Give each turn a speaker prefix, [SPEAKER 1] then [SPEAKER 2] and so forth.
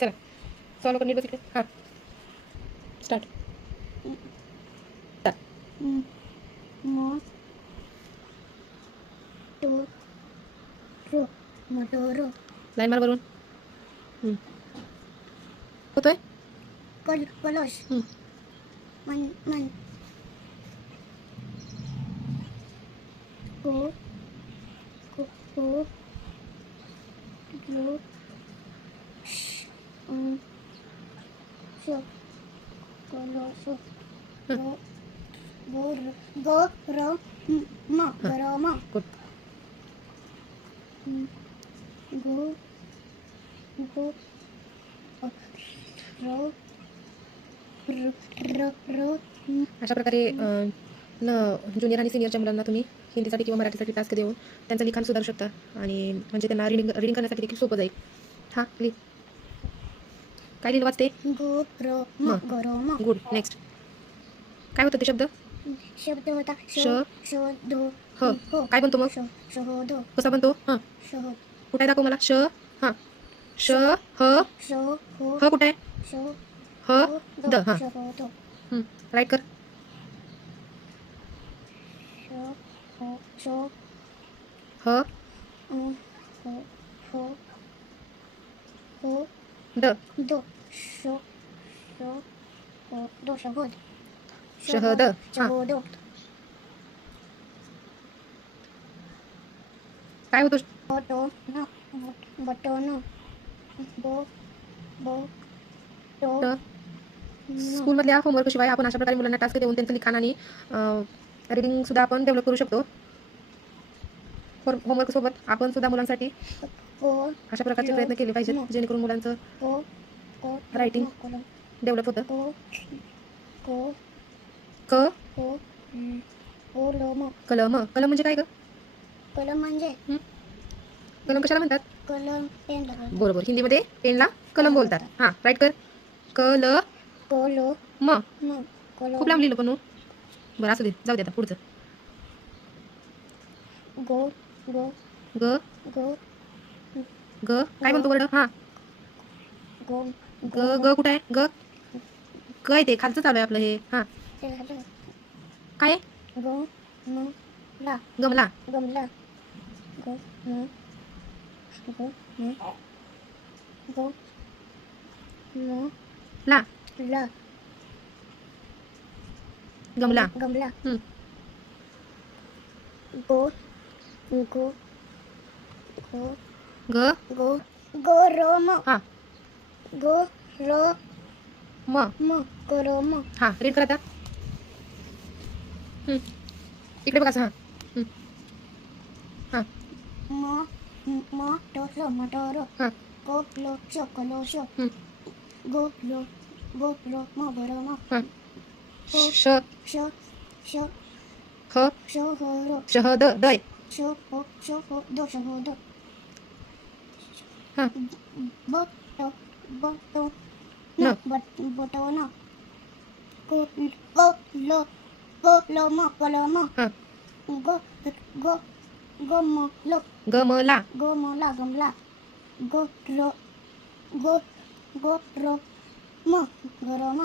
[SPEAKER 1] चला. सॉल्व नीट बस इकडे हां. स्टार्ट लाईन मार बरोबर होतोय
[SPEAKER 2] कल कलश मन मन को को को लो श उम, शो कलश गो गो र- गो रो म म गरो म
[SPEAKER 1] गुड
[SPEAKER 2] गो गो रो रो रो रो
[SPEAKER 1] अशा प्रकारे न ज्युनियर आणि सिनियरच्या मुलांना तुम्ही हिंदीसाठी किंवा मराठीसाठी टास्क देऊन त्यांचं लिखाण सुधारू शकता. आणि म्हणजे त्यांना रिडिंग रिडिंग करण्यासाठी देखील सोपं जाईल. हां लिह काय लिहिलं वाचते
[SPEAKER 2] गो रो म.
[SPEAKER 1] म.
[SPEAKER 2] गरो म.
[SPEAKER 1] Good next. काय होतं ते शब्द?
[SPEAKER 2] शब्द होता
[SPEAKER 1] श.
[SPEAKER 2] शो शो दो
[SPEAKER 1] ह.
[SPEAKER 2] हो.
[SPEAKER 1] काय बनतो मग?
[SPEAKER 2] शो शो दो.
[SPEAKER 1] कसा बनतो? हां.
[SPEAKER 2] शो
[SPEAKER 1] कुठे आहे दाखव मला? श हां. श ह.
[SPEAKER 2] शो हो.
[SPEAKER 1] ह कुठे आहे?
[SPEAKER 2] शो
[SPEAKER 1] ह
[SPEAKER 2] हो
[SPEAKER 1] द हां. राईट कर.
[SPEAKER 2] शो हो शो.
[SPEAKER 1] ह.
[SPEAKER 2] हो हो. हो दो. शो शो हो दो शहोद
[SPEAKER 1] शहद हां
[SPEAKER 2] शहोदो
[SPEAKER 1] काय होतो
[SPEAKER 2] बटो न बटोनो बो बो टो
[SPEAKER 1] ट
[SPEAKER 2] नो
[SPEAKER 1] स्कूलमधल्या होमवर्क शिवाय आपण अशा प्रकारे मुलांना टास्क देऊन त्यांचं लिखाण आणि रिडिंग सुद्धा आपण डेव्हलप करू शकतो. होमवर्क सोबत आपण सुद्धा मुलांसाठी
[SPEAKER 2] को
[SPEAKER 1] अशा प्रकारचे प्रयत्न केले पाहिजेत जेणेकरून मुलांचं
[SPEAKER 2] कोलो
[SPEAKER 1] डेव्हलप होतं.
[SPEAKER 2] को? को
[SPEAKER 1] क
[SPEAKER 2] को को लोम
[SPEAKER 1] कलम कलम म्हणजे काय ग?
[SPEAKER 2] कलम म्हणजे?
[SPEAKER 1] कलम कशाला म्हणतात?
[SPEAKER 2] कलम
[SPEAKER 1] बरोबर. हिंदीमध्ये पेनला कलम बोलतात. हां राईट कर. क ल
[SPEAKER 2] कोलो म. कोलो
[SPEAKER 1] खूप लांब लिहिलं पण हो. बरं असू दे. जाऊ दे आता पुढचं.
[SPEAKER 2] गो गो
[SPEAKER 1] ग
[SPEAKER 2] गो
[SPEAKER 1] ग. काय म्हणतो वर्ड? हां.
[SPEAKER 2] गो
[SPEAKER 1] ग ग कुठं आहे ग ग आहे ते खालचं चालू आहे आपलं हे हां
[SPEAKER 2] ते झालं.
[SPEAKER 1] काय आहे
[SPEAKER 2] गो म ला
[SPEAKER 1] गमला
[SPEAKER 2] गमला गो म गो म गो म
[SPEAKER 1] ला
[SPEAKER 2] ला
[SPEAKER 1] गमला
[SPEAKER 2] गमला
[SPEAKER 1] हं.
[SPEAKER 2] गो गो गो
[SPEAKER 1] ग
[SPEAKER 2] गो गो रो म
[SPEAKER 1] हां
[SPEAKER 2] गो रो
[SPEAKER 1] म
[SPEAKER 2] म गो रो म
[SPEAKER 1] हां रीड कर आता हं. इकडे बघा असं हां हं. हां
[SPEAKER 2] म म टो रो मोटोरो
[SPEAKER 1] हां
[SPEAKER 2] गो लो शो कोलो शो
[SPEAKER 1] हं.
[SPEAKER 2] गो लो गो लो म गो रो म
[SPEAKER 1] हां
[SPEAKER 2] हो.
[SPEAKER 1] श
[SPEAKER 2] शो शो
[SPEAKER 1] ह
[SPEAKER 2] शो हो रो
[SPEAKER 1] शहद दय
[SPEAKER 2] शो हो शो हो दो शो हो दो
[SPEAKER 1] हां
[SPEAKER 2] ब टो ब टो
[SPEAKER 1] न.
[SPEAKER 2] न बट बटो न गो गो लो गो लो म गो लो म
[SPEAKER 1] हां
[SPEAKER 2] गो गो गो म लो
[SPEAKER 1] गमला
[SPEAKER 2] गो म ला गमला गो रो गो गो रो म गो रो म